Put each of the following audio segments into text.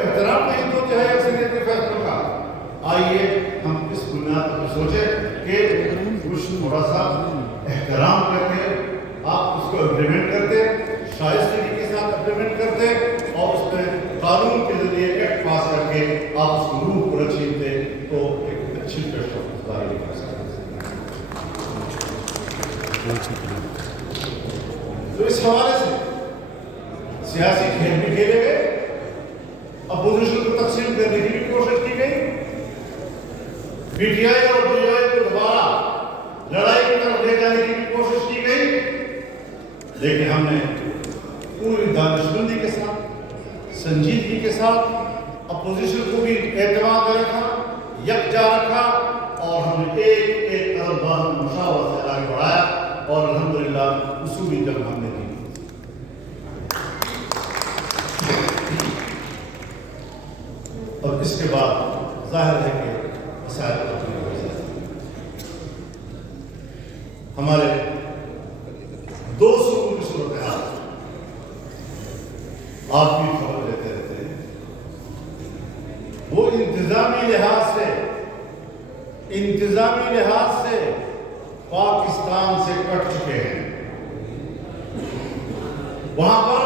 احترام نہیں تو ہے اکثریت کے فیصلوں کا. آئیے ہم اس بنیاد پر سوچیں کہ کچھ تھوڑا سا احترام کر کے آپ اس کو امپلیمنٹ کرتے، شائستگی کے ساتھ امپلیمنٹ کرتے اور اس میں قانون کے ذریعے ایکٹ پاس کر کے آپ اس کو روح کو رچیتے تو ایک اچھی پیش رفت ظاہر کر سکتے. تو اس حوالے سے سیاسی کھیل بھی کھیلے گئے، اپوزیشن کو تقسیم کرنے کی بھی کوشش کی گئی، پی ٹی آئی اور ڈی آئی کو دوبارہ لڑائی کی طرف لے جانے کی بھی کوشش کی گئی. لیکن ہم نے پوری دانشمندی کے ساتھ، سنجیدگی کے ساتھ اپوزیشن کو بھی اعتماد میں رکھا، یکجا رکھا اور ہم نے ایک طرف باہم مشاورت سے آگے بڑھایا اور الحمدللہ اصولی جنگ ہم نے دی. اور اس کے بعد ظاہر ہے کہ مسائل اپنی ہو جائے. ہمارے دو سکول کی صورتحال آپ بھی خبر لیتے رہتے ہیں، وہ انتظامی لحاظ سے پاکستان سے کٹ چکے ہیں. وہاں پر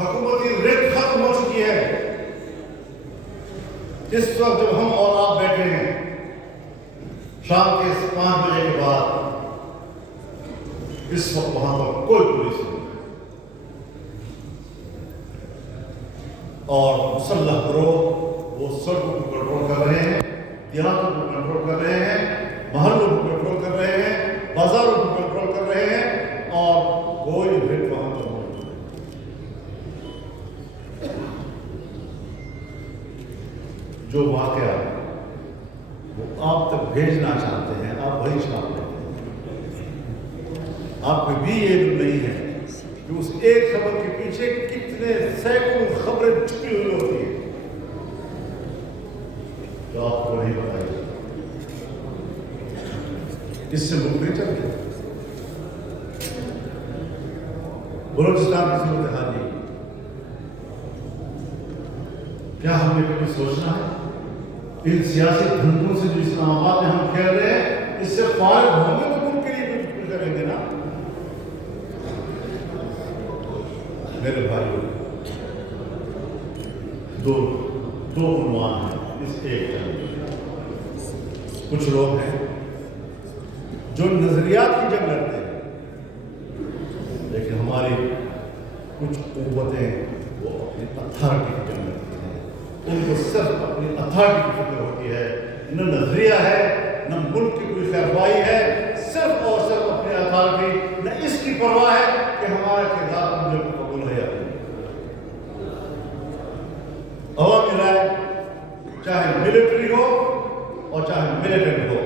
حکومتی رٹ ختم ہو چکی ہے. اس وقت جب ہم اور آپ بیٹھے ہیں شام کے 5 بجے کے بعد، اس وقت وہاں پر کوئی پولیس نہیں اور مسلح گروہ وہ سڑکوں کو کنٹرول کر رہے ہیں، دیہاتوں کو کنٹرول کر رہے ہیں، محلوں کو کنٹرول کر رہے ہیں، بازاروں کو کنٹرول کر رہے ہیں اور کوئی رٹ وہاں پر نہیں. جو واقعہ وہ آپ تک بھیجنا چاہتے ہیں آپ وہی چھاپ لیتے ہیں. آپ کو بھی یہ علم نہیں ہے کہ اس ایک خبر کے پیچھے کتنے سینکڑوں خبریں چھپی ہوئی ہوتی ہیں جو آپ کو نہیں بتائی. اس سے ملک نہیں چلتے. بلوچستان کی صورتحال یہ کیا ہم نے کبھی سوچنا ہے ان سیاسی دھندوں سے جو اسلام آباد میں ہم کہہ رہے ہیں اس سے فارغ ہوں گے تو ملک کے لیے کچھ کریں گے نا. میرے بھائیوں، دو عنوان ہیں اس ایک جنگ. کچھ لوگ ہیں جو نظریات کی جنگ لڑتے ہیں، لیکن ہماری کچھ قوتیں وہ اپنی اتھارٹی کی جنگ لڑتی ہیں. ان کو صرف اپنی اتھارٹی کی فکر ہوتی ہے، نہ نظریہ ہے، نہ ملک کی کوئی خیرخواہی ہے، صرف اور صرف اپنی اتھارٹی. نہ اس کی پرواہ ہے کہ ہمارا کردار مجھے قبول ہے یا نہیں. عوامی رائے چاہے ملٹری ہو اور چاہے ملیٹنٹ ہو،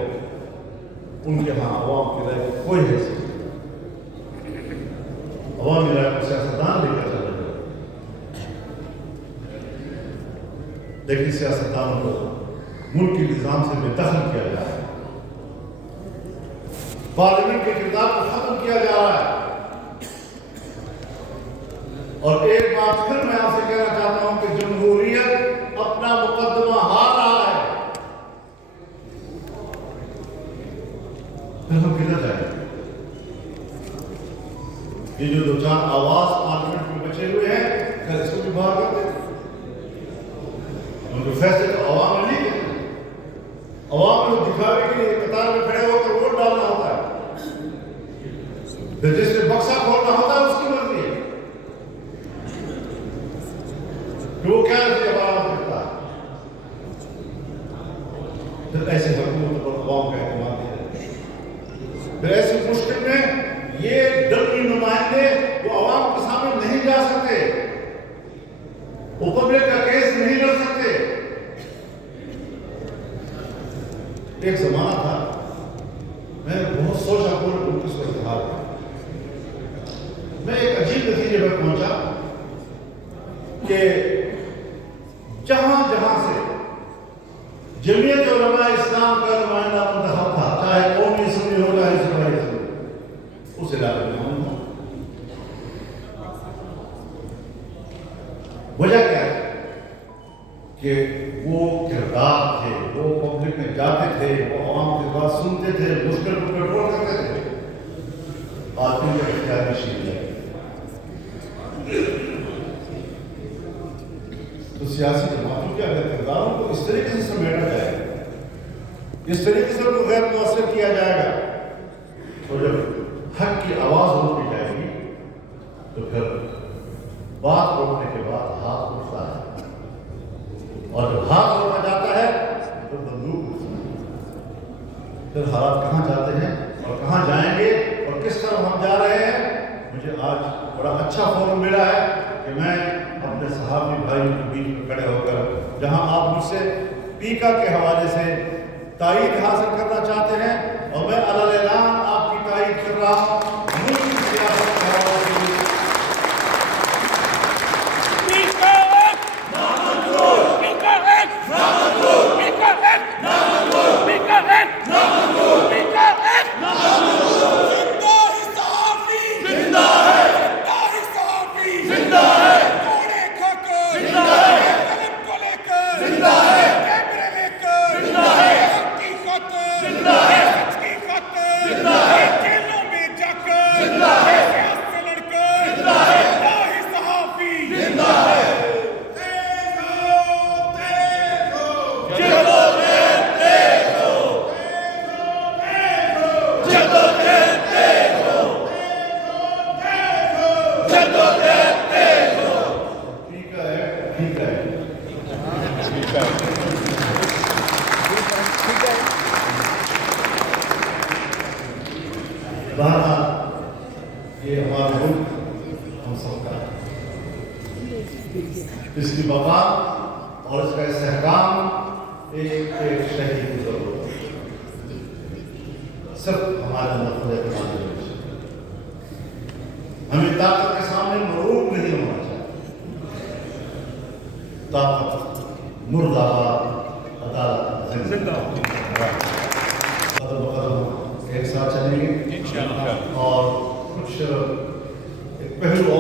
ان کے ہاں عوام کی رائے کی کوئی حیثیت نہیں. عوامی رائے کو سیاستدان لے کر چل رہے ہیں، لیکن سیاستدانوں کو ملک کے نظام سے بے دخل کیا جا رہا ہے. پارلیمنٹ کے کردار کو ختم کیا جا رہا ہے. اور ایک بات پھر میں آپ سے کہنا چاہتا ہوں کہ جمہوریت اپنا مقدمہ ہار رہا ہے. پھر ہم کدھر جائیں؟ یہ جو 2-4 آواز پارلیمنٹ میں بچے ہوئے ہیں پھر اس کو بھی باہر کر دیں. ان کے فیصلے تو عوام نے نہیں کرتے. عوام کو دکھاوے کے لیے قطار میں کھڑے ہو کر ووٹ ڈالنا ہوتا ہے. پھر جس نے بکسا کھولنا ہوتا ہے اس کی مرضی ہے کہ وہ کیا نتیجہ برآمد کرتا ہے. پھر ایسے حکومت پر عوام کا اعتماد نہیں رہتا. پھر ایسی مشکل میں یہ ڈمی نمائندے وہ عوام کے سامنے نہیں جا سکتے، وہ پبلک کا کیس نہیں لڑ سکتے. ایک زمانہ تھا میں بہت سوچا پورے ملک کی صورتحال میں، میں ایک عجیب نتیجے پر پہنچا کہ جہاں جہاں سے جمعیت علماء اسلام کا نمائندہ منتخب تھا، چاہے قومی اسمبلی ہو چاہے صوبائی اسمبلی، اس علاقے میں ہم تھا. وجہ کیا ہے؟ کہ وہ کردار تھے، وہ پبلک میں جاتے تھے، وہ عوام کی بات سنتے تھے، مشکل کو کنٹرول کرتے تھے. آدمی کا اختیاری شیل ہے. تو سیاسی جماعتوں کے اگر کرداروں کو اس طریقے سے سمیٹا جائے گا، اس طریقے سے ان کو غیر مؤثر کیا جائے گا، تو جب حق کی آواز روکی جائے گی تو پھر بات روکنے کے بعد ہاتھ اٹھتا ہے، اور جب ہاتھ روکا جاتا ہے تو بندوق اٹھتا ہے. پھر حالات کہاں جاتے ہیں اور کہاں جائیں گے اور کس طرح ہم جا رہے ہیں. مجھے آج بڑا اچھا فورم ملا ہے کہ میں اپنے صحافی بھائیوں کے بیچ میں کھڑے ہو کر، جہاں آپ مجھ سے پیکا کے حوالے سے تائید حاصل کرنا چاہتے ہیں، اور میں علی اعلان آپ کی تائید کر رہا ہوں ملک کی سیاست کے حوالے سے. یہ ہمارا ملک ہم سب کا ہے، اس کی بقا اور اس کا استحکام ایک شہید کی ضرورت ہے. صرف ہمارے اندر خود اعتماد ہونا چاہیے. ہمیں طاقت کے سامنے مغرور نہیں ہونا چاہیے. طاقت مردہ باد، عدالت زندہ. قدم بقدم ایک ساتھ چلیں گے اور کچھ ایک پہلو